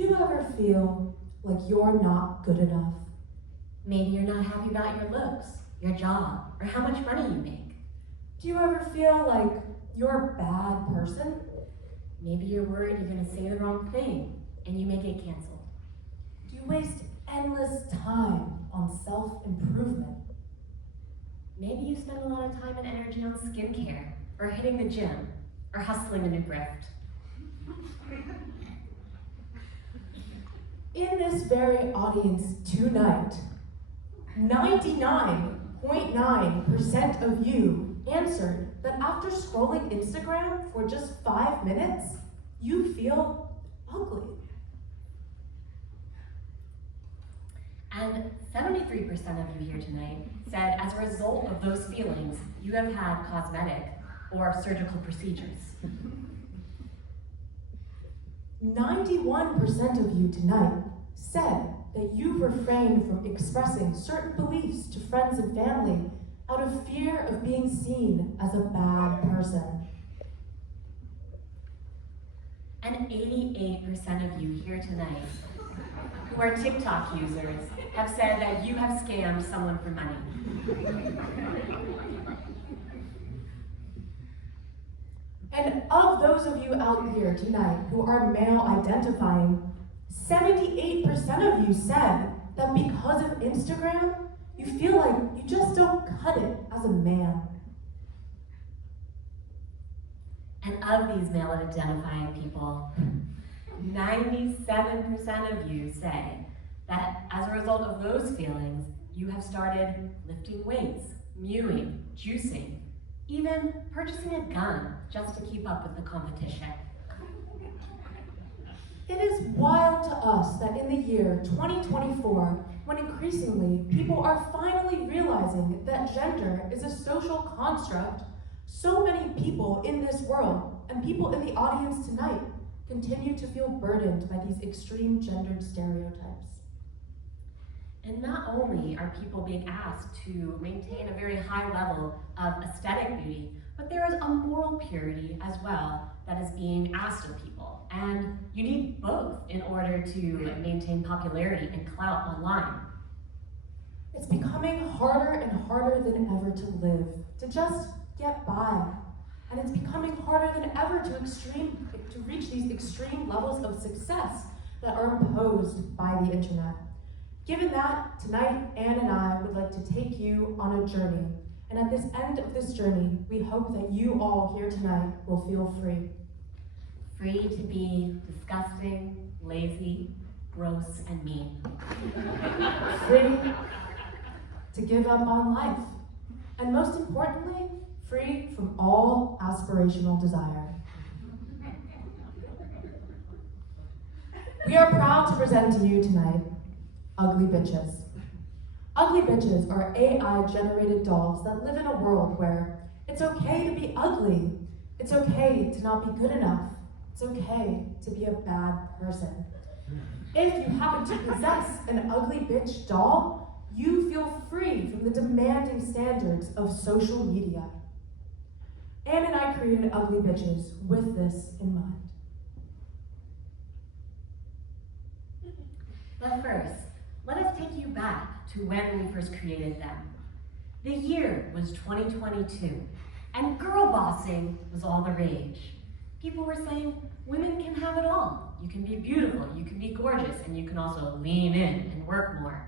you ever feel like you're not good enough? Maybe you're not happy about your looks, your job, or how much money you make. Do you ever feel like you're a bad person? Maybe you're worried you're going to say the wrong thing and you may get canceled. Do you waste endless time on self-improvement? Maybe you spend a lot of time and energy on skincare, or hitting the gym, or hustling a new grift. In this very audience tonight, 99.9% of you answered that after scrolling Instagram for just 5 minutes, you feel ugly. And 73% of you here tonight said as a result of those feelings, you have had cosmetic or surgical procedures. 91% of you tonight said that you've refrained from expressing certain beliefs to friends and family out of fear of being seen as a bad person. And 88% of you here tonight who are TikTok users have said that you have scammed someone for money. And of those of you out here tonight who are male identifying, 78% of you said that because of Instagram, you feel like you just don't cut it as a man. And of these male identifying people, 97% of you say that as a result of those feelings, you have started lifting weights, mewing, juicing, even purchasing a gun just to keep up with the competition. It is wild to us that in the year 2024, when increasingly people are finally realizing that gender is a social construct, so many people in this world and people in the audience tonight continue to feel burdened by these extreme gendered stereotypes. And not only are people being asked to maintain a very high level of aesthetic beauty, but there is a moral purity as well that is being asked of people. And you need both in order to maintain popularity and clout online. It's becoming harder and harder than ever to live, to just get by. And it's becoming harder than ever to reach these extreme levels of success that are imposed by the internet. Given that, tonight, Anne and I would like to take you on a journey. And at this end of this journey, we hope that you all here tonight will feel free. Free to be disgusting, lazy, gross, and mean. Free to give up on life. And most importantly, free from all aspirational desire. We are proud to present to you tonight, Ugly Bitches. Ugly Bitches are AI-generated dolls that live in a world where it's okay to be ugly, it's okay to not be good enough, it's okay to be a bad person. If you happen to possess an ugly bitch doll, you feel free from the demanding standards of social media. Anne and I created Ugly Bitches with this in mind. But first, let us take you back to when we first created them. The year was 2022, and girl bossing was all the rage. People were saying, women can have it all. You can be beautiful, you can be gorgeous, and you can also lean in and work more.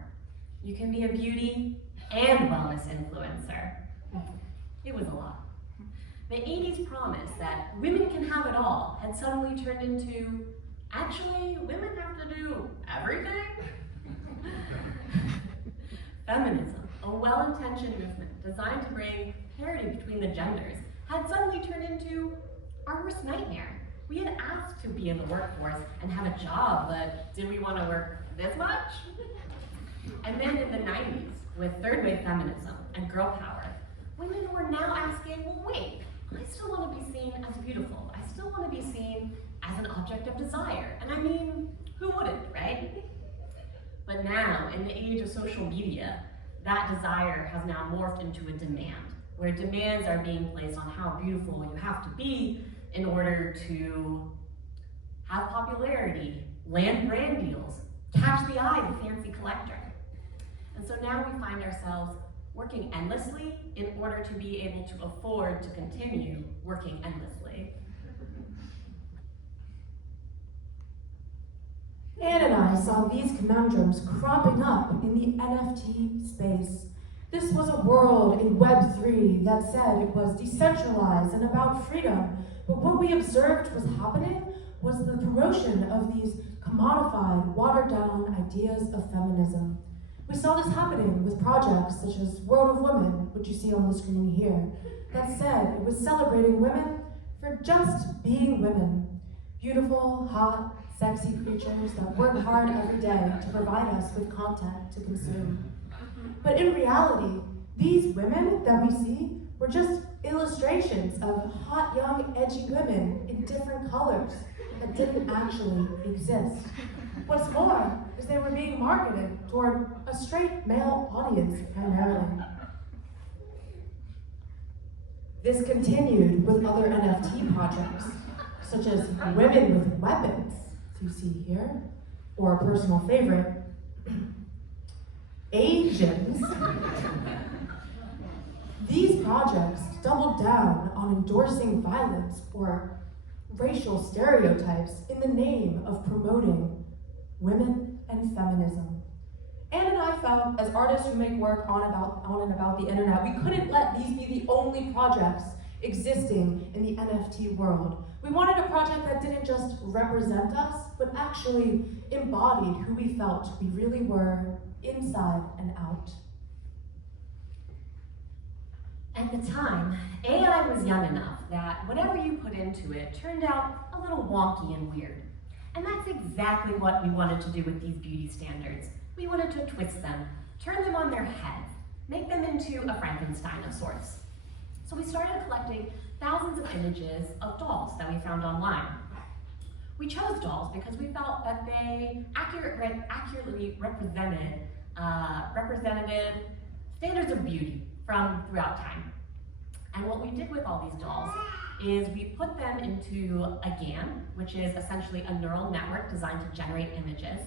You can be a beauty and wellness influencer. It was a lot. The 80s promise that women can have it all had suddenly turned into, actually, women have to do everything? Feminism, a well-intentioned movement designed to bring parity between the genders, had suddenly turned into our worst nightmare. We had asked to be in the workforce and have a job, but did we want to work this much? And then in the 90s, with third wave feminism and girl power, women were now asking, well, wait, I still want to be seen as beautiful. I still want to be seen as an object of desire. And I mean, who wouldn't, right? But now, in the age of social media, that desire has now morphed into a demand, where demands are being placed on how beautiful you have to be in order to have popularity land brand deals, catch the eye of the fancy collector. And so now we find ourselves working endlessly in order to be able to afford to continue working endlessly. Anne and I saw these conundrums cropping up in the NFT space. This was a world in Web3 that said it was decentralized and about freedom, but what we observed was happening was the promotion of these commodified, watered-down ideas of feminism. We saw this happening with projects such as World of Women, which you see on the screen here, that said it was celebrating women for just being women. Beautiful, hot, sexy creatures that work hard every day to provide us with content to consume. But in reality, these women that we see were just illustrations of hot, young, edgy women in different colors that didn't actually exist. What's more, is they were being marketed toward a straight male audience primarily. This continued with other NFT projects, such as Women with Weapons, as you see here, or a personal favorite, Asians. These projects doubled down on endorsing violence or racial stereotypes in the name of promoting women and feminism. Anne and I felt, as artists who make work on and about the internet, we couldn't let these be the only projects existing in the NFT world. We wanted a project that didn't just represent us, but actually embodied who we felt we really were inside and out. At the time, AI was young enough that whatever you put into it turned out a little wonky and weird. And that's exactly what we wanted to do with these beauty standards. We wanted to twist them, turn them on their heads, make them into a Frankenstein of sorts. So we started collecting thousands of images of dolls that we found online. We chose dolls because we felt that they accurately represented standards of beauty from throughout time. And what we did with all these dolls is we put them into a GAN, which is essentially a neural network designed to generate images.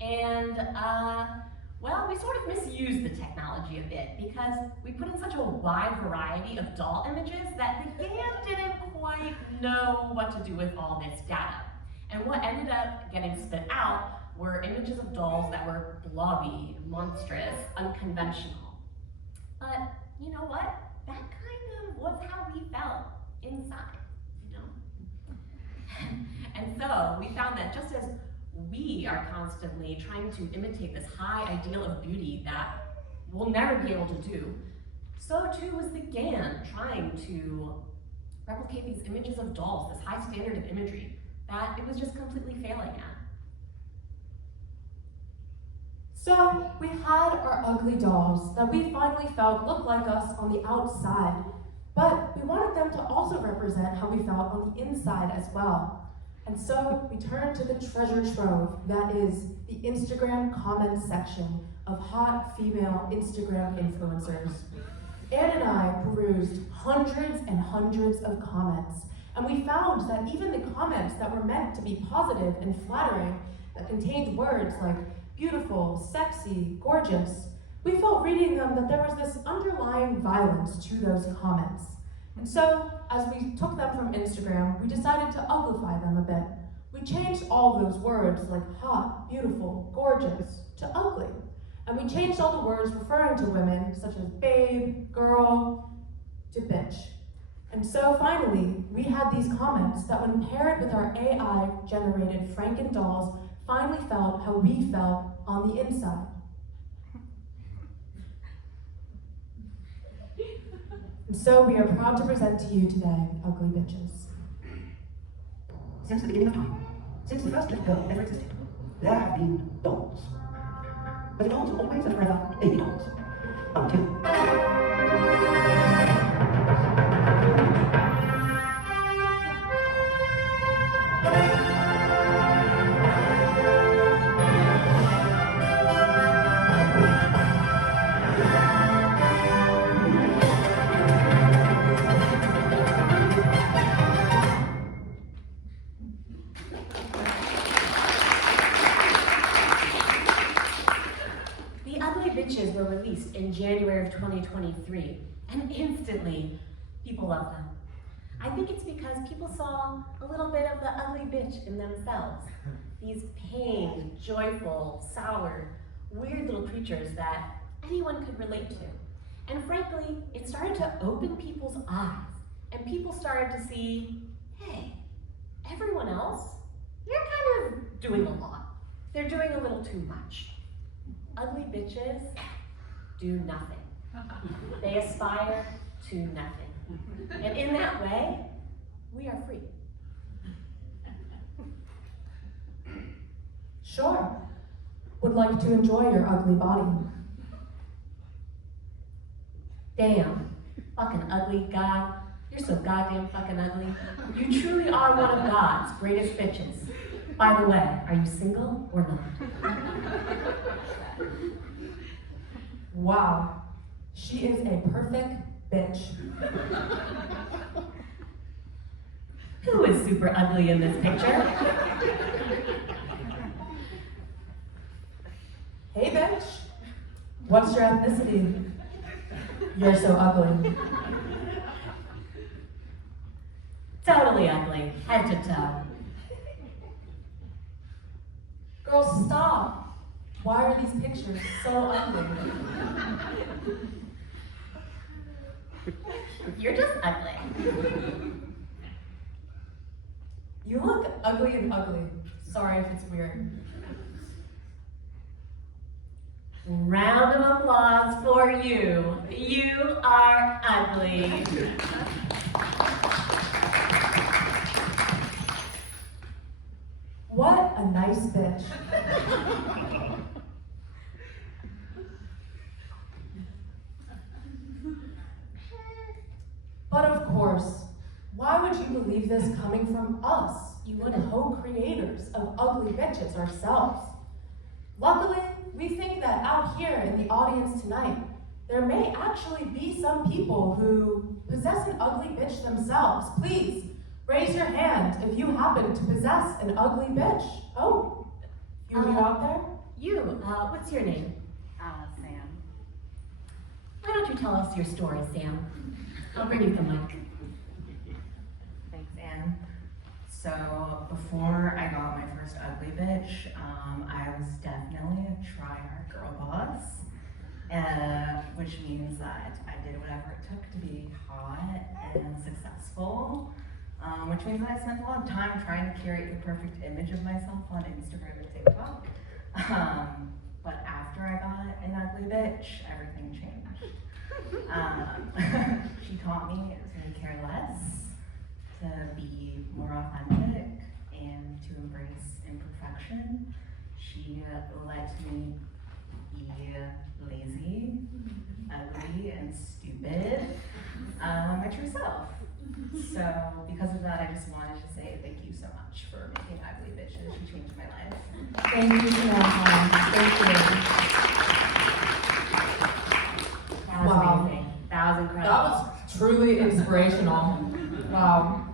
And well, we sort of misused the technology a bit because we put in such a wide variety of doll images that the GAN didn't quite know what to do with all this data. And what ended up getting spit out were images of dolls that were blobby, monstrous, unconventional. But you know what? That kind of was how we felt inside, you know? And so we found that just as we are constantly trying to imitate this high ideal of beauty that we'll never be able to do, so too was the GAN trying to replicate these images of dolls, this high standard of imagery that it was just completely failing at. So we had our ugly dolls that we finally felt looked like us on the outside, but we wanted them to also represent how we felt on the inside as well. And so we turned to the treasure trove that is the Instagram comments section of hot female Instagram influencers. Anne and I perused hundreds and hundreds of comments, and we found that even the comments that were meant to be positive and flattering, that contained words like beautiful, sexy, gorgeous, we felt reading them that there was this underlying violence to those comments. And so, as we took them from Instagram, we decided to uglify them a bit. We changed all those words like hot, beautiful, gorgeous to ugly. And we changed all the words referring to women, such as babe, girl, to bitch. And so finally, we had these comments that when paired with our AI-generated Franken dolls, finally felt how we felt on the inside. And so we are proud to present to you today, Ugly Bitches. Since the beginning of time, since the first little girl ever existed, there have been dolls. But the dolls were always and forever baby dolls. of 2023, and instantly, people love them. I think it's because people saw a little bit of the ugly bitch in themselves. These pained, joyful, sour, weird little creatures that anyone could relate to. And frankly, it started to open people's eyes, and people started to see, hey, everyone else, they're kind of doing a lot. They're doing a little too much. Ugly bitches do nothing. They aspire to nothing. And in that way, we are free. Sure. Would like to enjoy your ugly body. Damn, fucking ugly god. You're so goddamn fucking ugly. You truly are one of God's greatest bitches. By the way, are you single or not? Wow. She is a perfect bitch. Who is super ugly in this picture? Hey, bitch. What's your ethnicity? You're so ugly. Totally ugly, head to toe. Girls, stop. Why are these pictures so ugly? You're just ugly. You look ugly and ugly. Sorry if it's weird. Round of applause for you. You are ugly. What a nice bitch. But of course, why would you believe this coming from us, you co-creators of ugly bitches ourselves? Luckily, we think that out here in the audience tonight, there may actually be some people who possess an ugly bitch themselves. Please, raise your hand if you happen to possess an ugly bitch. Oh, you out there? You, what's your name? Sam. Why don't you tell us your story, Sam? I'll bring you the mic. Thanks, Anne. So before I got my first ugly bitch, I was definitely a try-hard girl boss, which means that I did whatever it took to be hot and successful, which means that I spent a lot of time trying to curate the perfect image of myself on Instagram and TikTok. But after I got an ugly bitch, everything changed. She taught me to care less, to be more authentic, and to embrace imperfection. She let me be lazy, ugly, and stupid, my true self. So because of that, I just wanted to say thank you so much for making ugly bitches. You changed my life. Thank you, Samantha. Thank you. That was Wow. amazing. That was incredible. That was truly inspirational. Wow.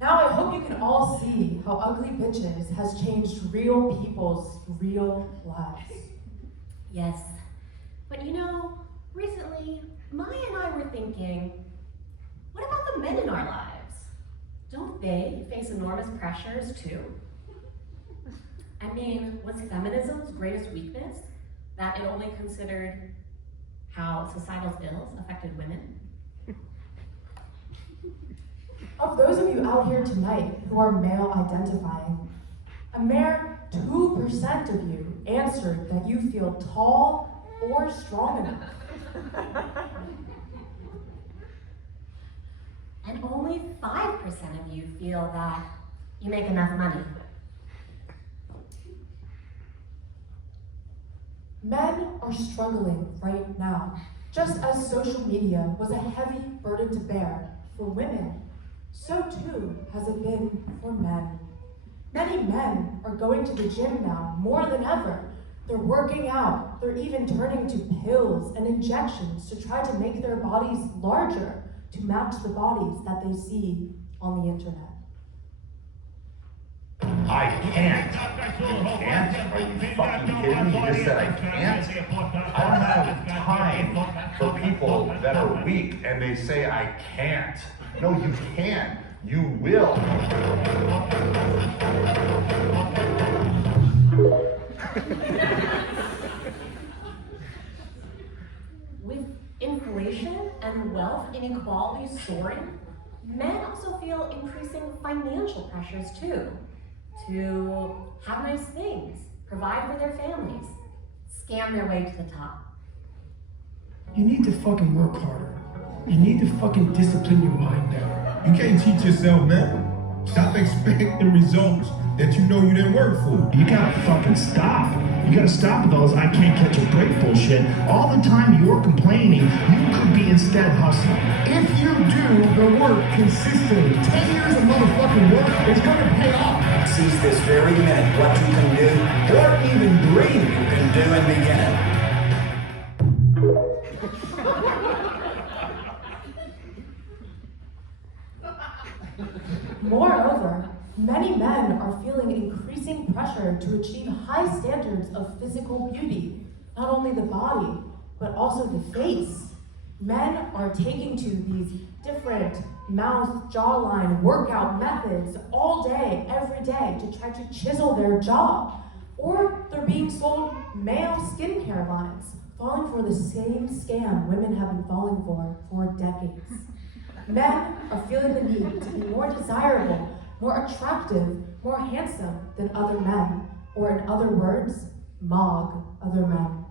Now I hope you can all see how Ugly Bitches has changed real people's real lives. Yes. But you know, recently, Maya and I were thinking, what about the men in our lives? Don't they face enormous pressures too? I mean, was feminism's greatest weakness that it only considered how societal ills affected women? Of those of you out here tonight who are male identifying, a mere 2% of you answered that you feel tall or strong enough. And only 5% of you feel that you make enough money. Men are struggling right now, just as social media was a heavy burden to bear for women. So too has it been for men. Many men are going to the gym now more than ever. They're working out. They're even turning to pills and injections to try to make their bodies larger to match the bodies that they see on the internet. I can't. You can't? Are you fucking kidding me? You just said I can't? I don't have time for people that are weak and they say, I can't. No, you can. You will. With inflation and wealth inequality soaring, men also feel increasing financial pressures too, to have nice things, provide for their families, scam their way to the top. You need to fucking work harder. You need to fucking discipline your mind better. You can't teach yourself now. Stop expecting results that you know you didn't work for. You gotta fucking stop. You gotta stop with all this I can't catch a break bullshit. All the time you're complaining, you could be instead hustling. If you do the work consistently, 10 years of motherfucking work is gonna pay off. Seize this very minute what you can do, or even dream you can do and begin it. Moreover, many men are feeling increasing pressure to achieve high standards of physical beauty, not only the body, but also the face. Men are taking to these different mouth, jawline, workout methods all day, every day to try to chisel their jaw. Or they're being sold male skincare lines, falling for the same scam women have been falling for decades. Men are feeling the need to be more desirable, more attractive, more handsome than other men, or in other words, mog other men.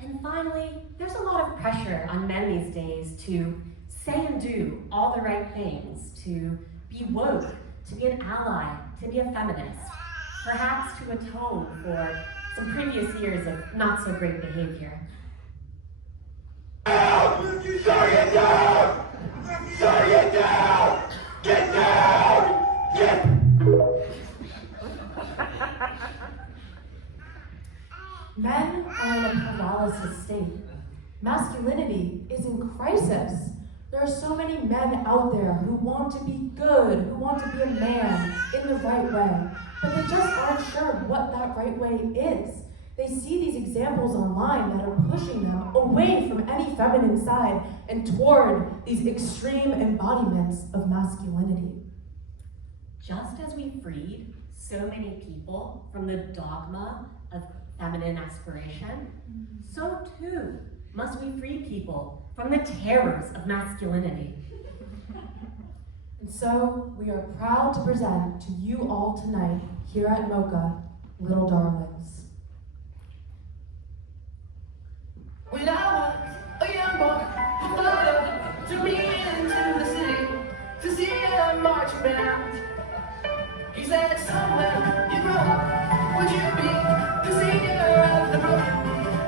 And finally, there's a lot of pressure on men these days to say and do all the right things, to be woke, to be an ally, to be a feminist, perhaps to atone for some previous years of not so great behavior. Shut it down! Shut it down! Get down! Get Men are in a paralysis state. Masculinity is in crisis. There are so many men out there who want to be good, who want to be a man in the right way, but they just aren't sure what that right way is. They see these examples online that are pushing them away from any feminine side and toward these extreme embodiments of masculinity. Just as we freed so many people from the dogma of feminine aspiration, so too must we free people from the terrors of masculinity. And so we are proud to present to you all tonight here at MOCA, Little Darlings. When I was a young boy, my father took me into the city to see a marching band. He said, "Son, when you grow up, would you be the singer of the broken,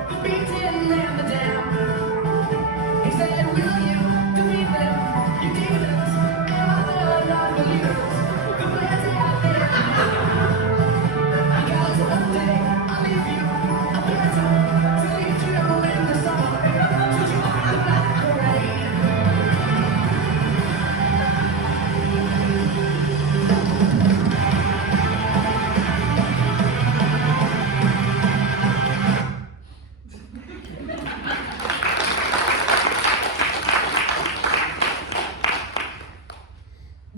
the beaten and the damned?" He said, "Will you defeat them, you demons, and other non-believers, the plans out there? Because one day I'll leave you a better to lead you in the summer, to join the black parade."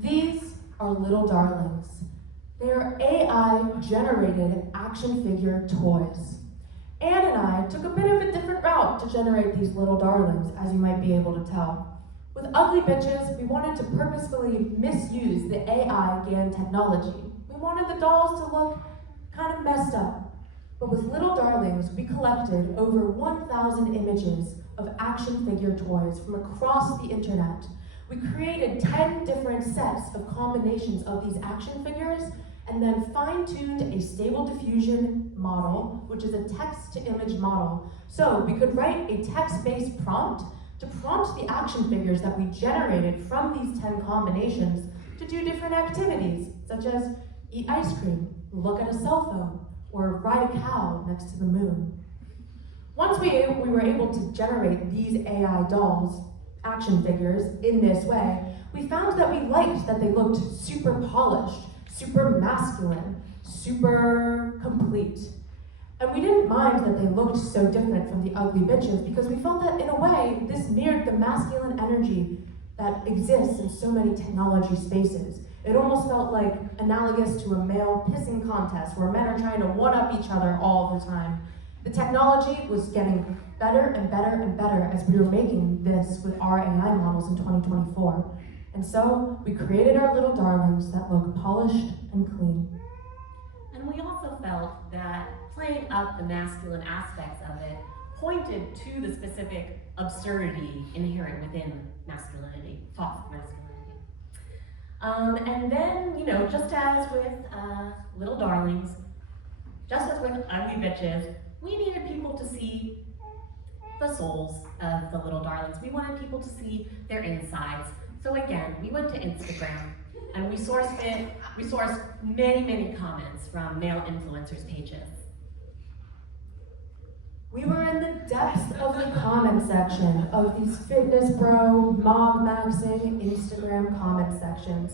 These are Little Darlings. They are AI-generated action figure toys. Anne and I took a bit of a different route to generate these Little Darlings, as you might be able to tell. With Ugly Bitches, we wanted to purposefully misuse the AI GAN technology. We wanted the dolls to look kind of messed up. But with Little Darlings, we collected over 1,000 images of action figure toys from across the internet. We created 10 different sets of combinations of these action figures and then fine-tuned a stable diffusion model, which is a text-to-image model. So we could write a text-based prompt to prompt the action figures that we generated from these 10 combinations to do different activities, such as eat ice cream, look at a cell phone, or ride a cow next to the moon. Once we were able to generate these AI dolls, action figures, in this way, we found that we liked that they looked super polished, super masculine, super complete. And we didn't mind that they looked so different from the ugly bitches because we felt that in a way, this mirrored the masculine energy that exists in so many technology spaces. It almost felt like analogous to a male pissing contest where men are trying to one-up each other all the time. The technology was getting better and better and better as we were making this with our AI models in 2024. And so we created our little darlings that look polished and clean. And we also felt that playing up the masculine aspects of it pointed to the specific absurdity inherent within masculinity, toxic masculinity. And then, just as with little darlings, just as with ugly bitches, we needed people to see the souls of the little darlings. We wanted people to see their insides. So again, we went to Instagram and we sourced many, many comments from male influencers' pages. We were in the depths of the comment section of these fitness bro, mog maxing Instagram comment sections.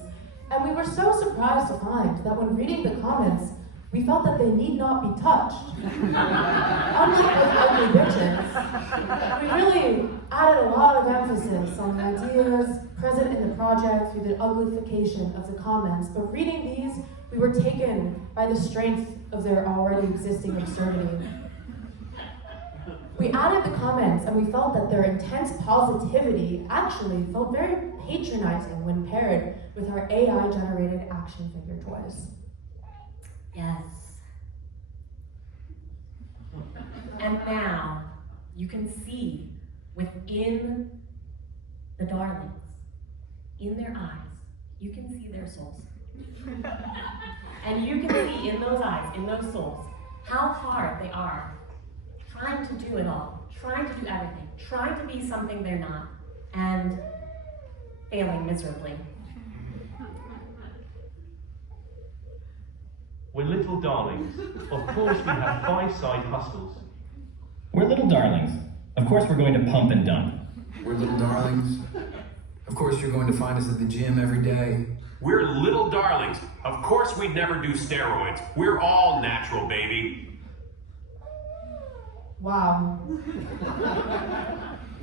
And we were so surprised to find that when reading the comments, we felt that they need not be touched. Unlike with ugly bitches, we really added a lot of emphasis on the ideas present in the project through the uglification of the comments. But reading these, we were taken by the strength of their already existing absurdity. We added the comments and we felt that their intense positivity actually felt very patronizing when paired with our AI-generated action figure toys. Yes. And now you can see within the darlings, in their eyes, you can see their souls. And you can see in those eyes, in those souls, how hard they are trying to do it all, trying to do everything, trying to be something they're not, and failing miserably. We're little darlings. Of course we have 5 side hustles. We're little darlings. Of course we're going to pump and dump. We're little darlings. Of course you're going to find us at the gym every day. We're little darlings. Of course we'd never do steroids. We're all natural, baby. Wow.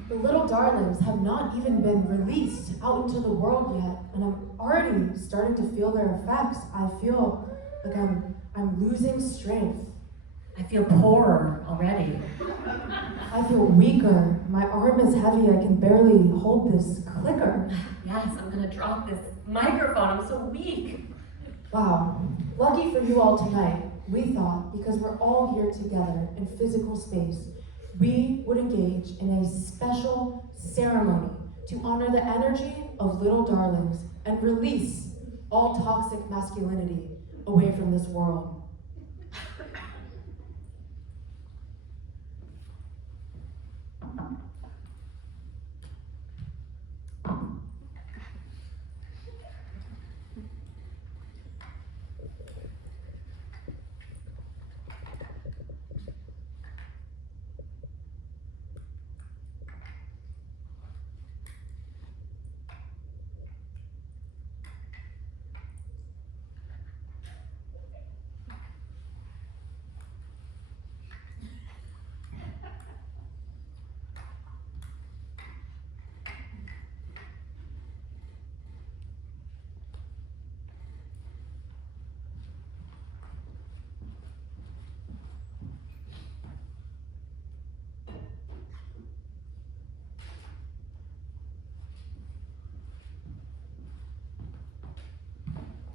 The little darlings have not even been released out into the world yet, and I'm already starting to feel their effects. I feel like I'm losing strength. I feel poorer already. I feel weaker. My arm is heavy. I can barely hold this clicker. Yes, I'm gonna drop this microphone. I'm so weak. Wow. Lucky for you all tonight, we thought, because we're all here together in physical space, we would engage in a special ceremony to honor the energy of little darlings and release all toxic masculinity away from this world.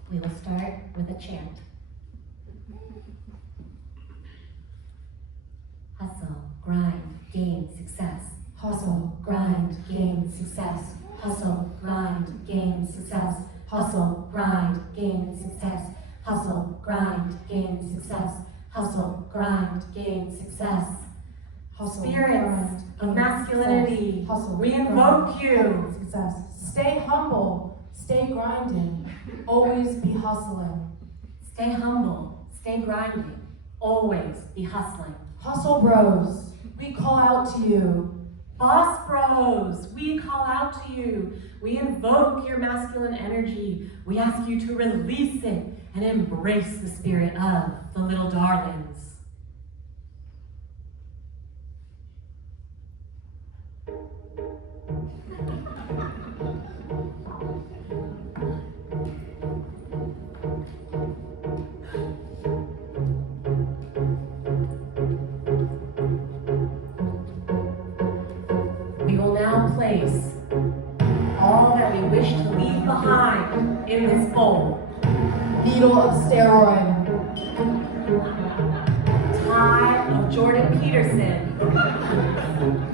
We will start with a chant. Hustle, grind, gain, success. Hustle, grind, gain, success. Hustle, grind, gain, success. Hustle, grind, gain, success. Hustle, grind, gain, success. Hustle, grind, gain, success. Hustle, Spirits grind, of gain, masculinity, success. Hustle, we grind, invoke you. gain, success. Stay humble, stay grinding, always be hustling. Stay humble, stay grinding, always be hustling. Hustle bros, we call out to you. Boss bros, we call out to you. We invoke your masculine energy. We ask you to release it and embrace the spirit of the little darlings. We will now place all that we wish to leave behind in this bowl. Needle of steroid, Tie of Jordan Peterson.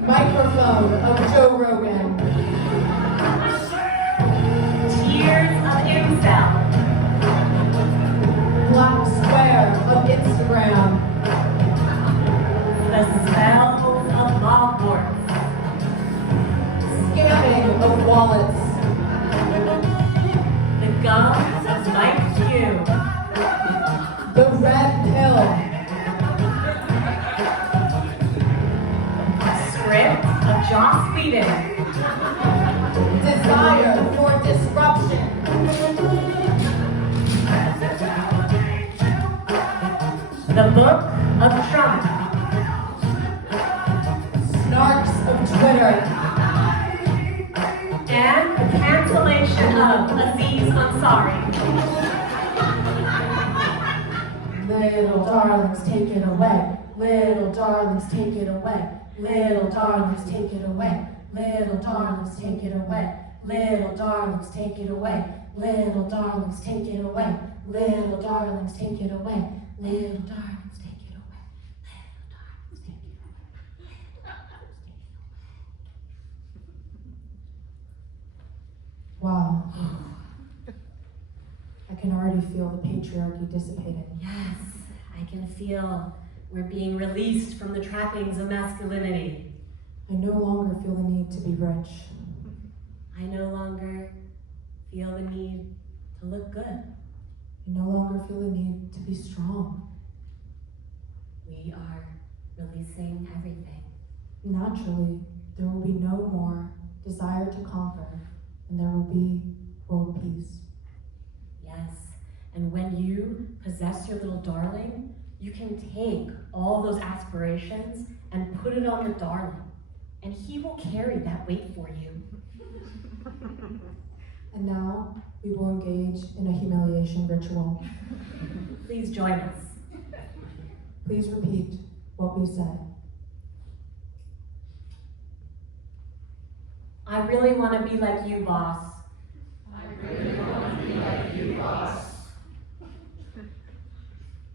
microphone of Joe Rogan, Tears of incel. black square of Instagram, The smells of logboards. scamming of wallets, The gums of Mike Q. the red pill, Script of Joss Whedon. desire for disruption, The Book of Trump. snarks of Twitter, And the cancellation of Aziz Ansari. little darlings take it away, little darlings take it away, little darlings take it away, little darlings take it away, little darlings take it away, little darlings take it away, little darlings take it away, little darlings take it away, little darlings take it away. Wow. I can already feel the patriarchy dissipating. Yes, I can feel we're being released from the trappings of masculinity. I no longer feel the need to be rich. I no longer feel the need to look good. I no longer feel the need to be strong. We are releasing everything. Naturally, there will be no more desire to conquer, and there will be world peace. Yes, and when you possess your little darling, you can take all those aspirations and put it on the darling, and he will carry that weight for you. And now, we will engage in a humiliation ritual. Please join us. Please repeat what we said. I really want to be like you, boss.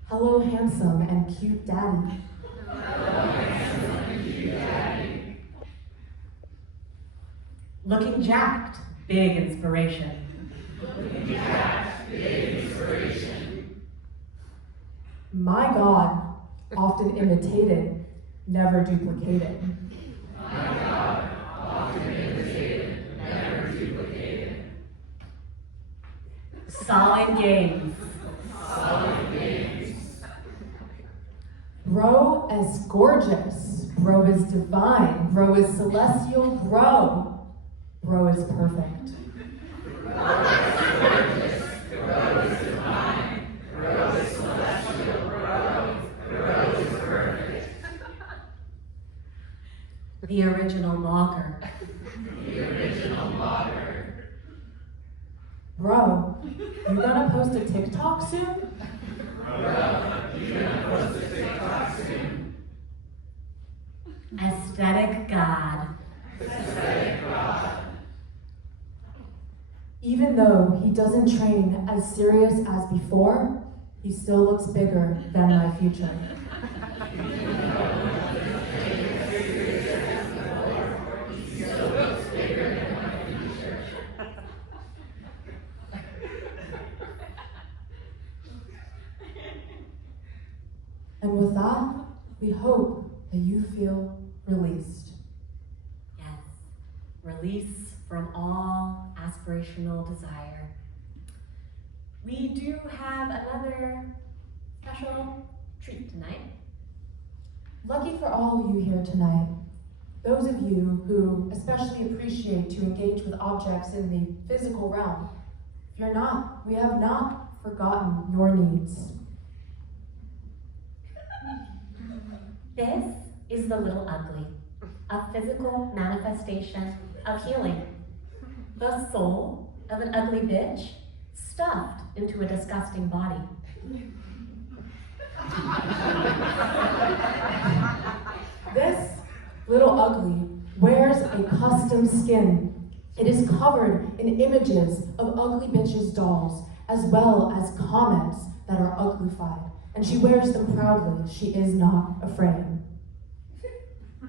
Hello, handsome and cute daddy. Looking jacked, big inspiration. My God, often imitated, never duplicated. Solid gains. Bro is gorgeous. Bro is divine. Bro is celestial. Bro is perfect. The original mocker. Bro, you gonna post a TikTok soon? Aesthetic God. Even though he doesn't train as serious as before, he still looks bigger than my future. And with that, we hope that you feel released. Yes, release from all aspirational desire. We do have another special treat tonight. Lucky for all of you here tonight, those of you who especially appreciate to engage with objects in the physical realm. If you're not, we have not forgotten your needs. This is the little ugly, a physical manifestation of healing. The soul of an ugly bitch stuffed into a disgusting body. This little ugly wears a custom skin. It is covered in images of ugly bitches' dolls, as well as comments that are uglified. And she wears them proudly. She is not afraid.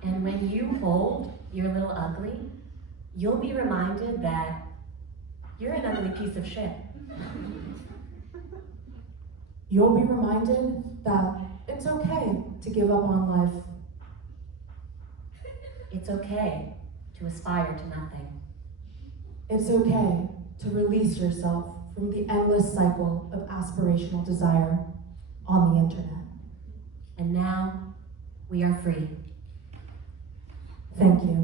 And when you hold your little ugly, you'll be reminded that you're an ugly piece of shit. You'll be reminded that it's okay to give up on life. It's okay to aspire to nothing. It's okay to release yourself from the endless cycle of aspirational desire on the internet. And now we are free. Thank you.